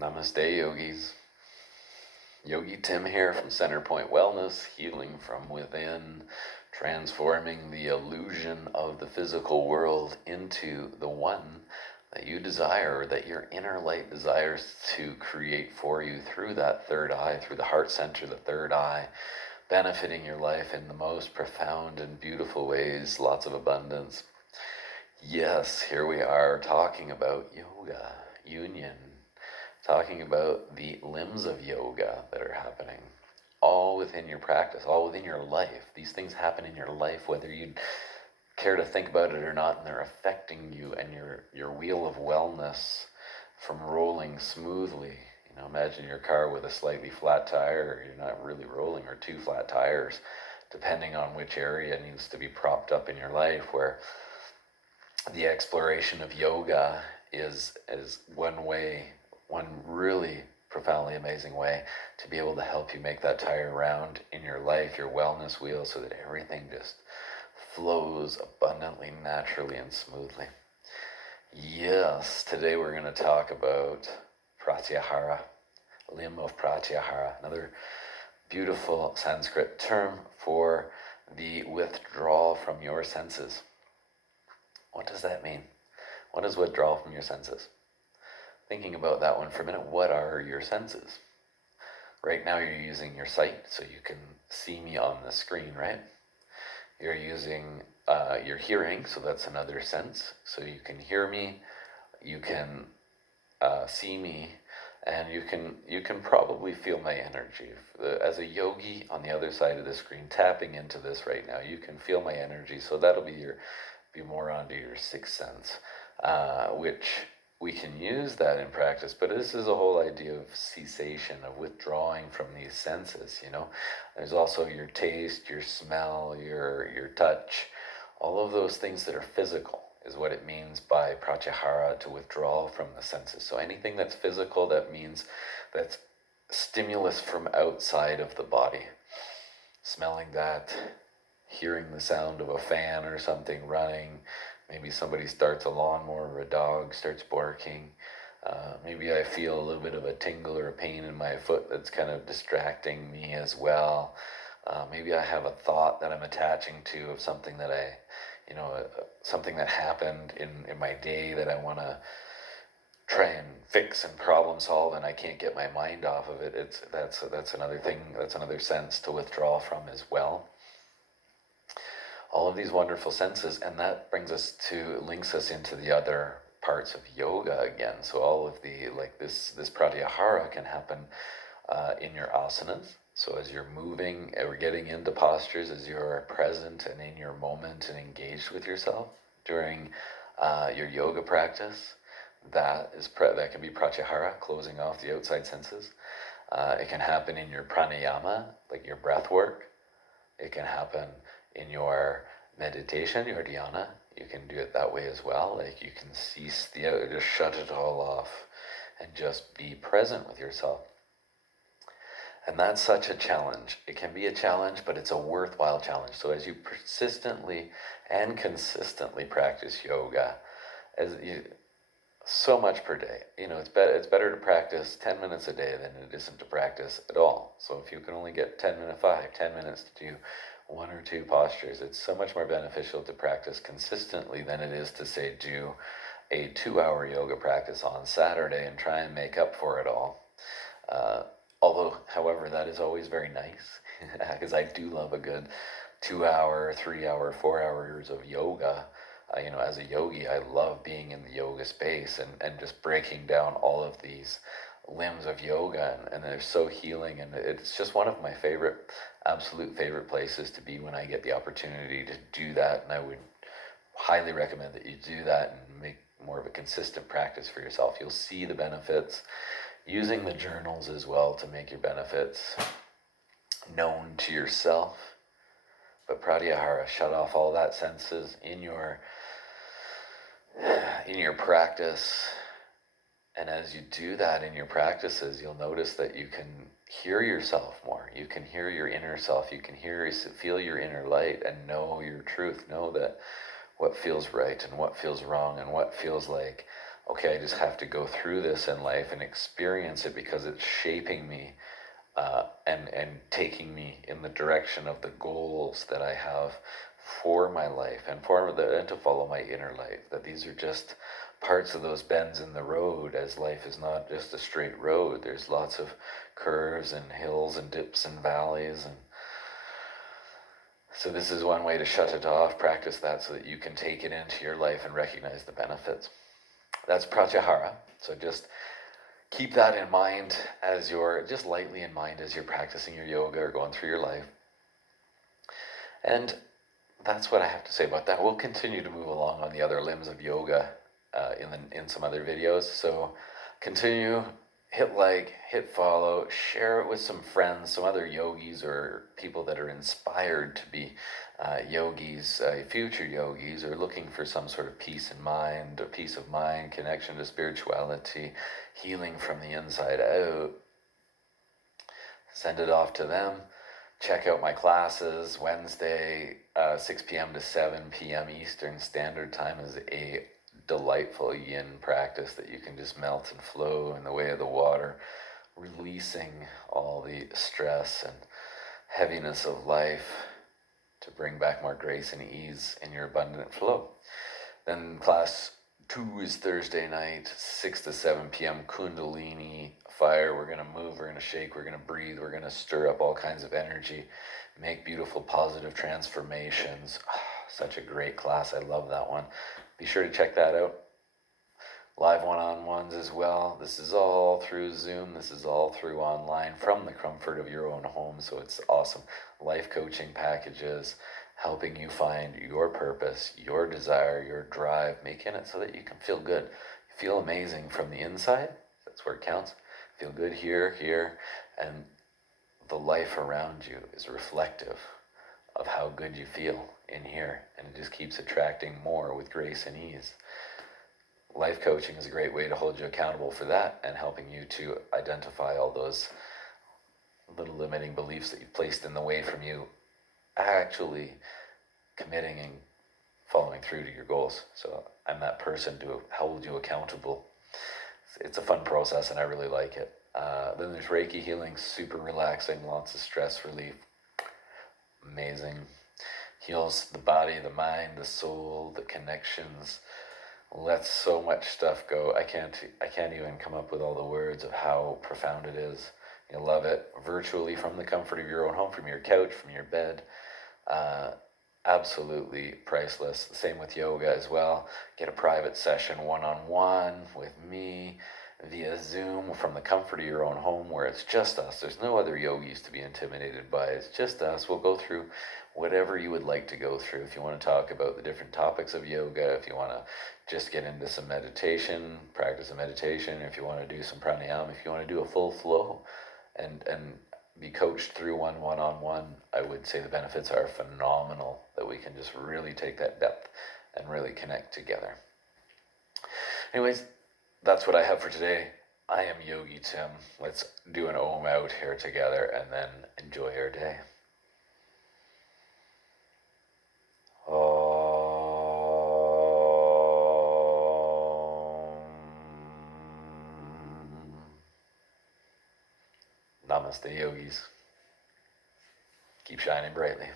Namaste, yogis. Yogi Tim here from Center Point Wellness, healing from within, transforming the illusion of the physical world into the one that you desire, that your inner light desires to create for you through that third eye, through the heart center, the third eye, benefiting your life in the most profound and beautiful ways, lots of abundance. Yes, here we are talking about yoga, union, talking about the limbs of yoga that are happening all within your practice, all within your life. These things happen in your life, whether you care to think about it or not, and they're affecting you and your wheel of wellness from rolling smoothly. Imagine your car with a slightly flat tire, or you're not really rolling, or two flat tires, depending on which area needs to be propped up in your life, where the exploration of yoga is one way, one really profoundly amazing way to be able to help you make that tire round in your life, your wellness wheel, so that everything just flows abundantly, naturally, and smoothly. Yes, today we're going to talk about Pratyahara, limb of Pratyahara, another beautiful Sanskrit term for the withdrawal from your senses. What does that mean? What is withdrawal from your senses? Thinking about that one for a minute, what are your senses? Right now you're using your sight, so you can see me on the screen, right? You're using your hearing, so that's another sense. So you can hear me, you can see me, and you can probably feel my energy. As a yogi on the other side of the screen, tapping into this right now, you can feel my energy. So that'll be more onto your sixth sense, which we can use that in practice, but this is a whole idea of cessation, of withdrawing from these senses. There's also your taste, your smell, your touch, all of those things that are physical is what it means by pratyahara, to withdraw from the senses. So anything that's physical, that means that's stimulus from outside of the body. Smelling that, hearing the sound of a fan or something running, maybe somebody starts a lawnmower or a dog starts barking. Maybe I feel a little bit of a tingle or a pain in my foot that's kind of distracting me as well. Maybe I have a thought that I'm attaching to of something that something that happened in my day that I want to try and fix and problem solve, and I can't get my mind off of it. That's another thing. That's another sense to withdraw from as well. All of these wonderful senses, and that links us into the other parts of yoga again. So all of this pratyahara can happen in your asanas. So as you're moving, or getting into postures, as you're present and in your moment and engaged with yourself during your yoga practice, that can be pratyahara, closing off the outside senses. It can happen in your pranayama, like your breath work. It can happen in your meditation, your dhyana. You can do it that way as well. Like you can just shut it all off and just be present with yourself. And that's such a challenge. It can be a challenge, but it's a worthwhile challenge. So as you persistently and consistently practice yoga, so much per day, it's better to practice 10 minutes a day than it isn't to practice at all. So if you can only get 10 minutes to do one or two postures, it's so much more beneficial to practice consistently than it is to, say, do a 2-hour yoga practice on Saturday and try and make up for it all. Although, however, that is always very nice, because I do love a good 2-hour, 3-hour, 4 hours of yoga. As a yogi, I love being in the yoga space and just breaking down all of these limbs of yoga, and they're so healing, and it's just one of my absolute favorite places to be when I get the opportunity to do that. And I would highly recommend that you do that and make more of a consistent practice for yourself. You'll see the benefits, using the journals as well to make your benefits known to yourself. But pratyahara, shut off all that senses in your practice. And as you do that in your practices, you'll notice that you can hear yourself more. You can hear your inner self. You can feel your inner light and know your truth. Know that what feels right and what feels wrong and what feels like okay, I just have to go through this in life and experience it because it's shaping me and taking me in the direction of the goals that I have for my life and and to follow my inner life. That these are just parts of those bends in the road, as life is not just a straight road. There's lots of curves and hills and dips and valleys, and so this is one way to shut it off. Practice that so that you can take it into your life and recognize the benefits. That's Pratyahara. So just keep that in mind as just lightly in mind as you're practicing your yoga or going through your life. And that's what I have to say about that. We'll continue to move along on the other limbs of yoga in some other videos. So continue, hit like, hit follow, share it with some friends, some other yogis or people that are inspired to be yogis, future yogis, or looking for some sort of peace of mind, connection to spirituality, healing from the inside out. Send it off to them. Check out my classes. Wednesday, 6 p.m. to 7 p.m. Eastern Standard Time is a delightful yin practice that you can just melt and flow in the way of the water, releasing all the stress and heaviness of life to bring back more grace and ease in your abundant flow. Then class 2 is Thursday night, 6 to 7 p.m. Kundalini fire. We're going to move, we're going to shake, we're going to breathe, we're going to stir up all kinds of energy, make beautiful positive transformations. Such a great class. I love that one. Be sure to check that out. Live one-on-ones as well. This is all through Zoom. This is all through online from the comfort of your own home. So it's awesome. Life coaching packages, helping you find your purpose, your desire, your drive, making it so that you can feel good. Feel amazing from the inside. That's where it counts. Feel good here, and the life around you is reflective of how good you feel in here, and it just keeps attracting more with grace and ease. Life coaching is a great way to hold you accountable for that and helping you to identify all those little limiting beliefs that you've placed in the way from you actually committing and following through to your goals. So I'm that person to hold you accountable. It's a fun process and I really like it. Then there's Reiki healing, super relaxing, lots of stress relief. Amazing. Heals the body, the mind, the soul, the connections. Lets so much stuff go. I can't even come up with all the words of how profound it is. You'll love it. Virtually from the comfort of your own home, from your couch, from your bed. Absolutely priceless. Same with yoga as well. Get a private session one-on-one with me via Zoom from the comfort of your own home where it's just us. There's no other yogis to be intimidated by. It's just us. We'll go through whatever you would like to go through. If you want to talk about the different topics of yoga, if you want to just get into some meditation, practice a meditation, if you want to do some pranayama, if you want to do a full flow and be coached through one-on-one, I would say the benefits are phenomenal, that we can just really take that depth and really connect together. Anyways, that's what I have for today. I am Yogi Tim. Let's do an Om out here together and then enjoy our day. Namaste, yogis. Keep shining brightly.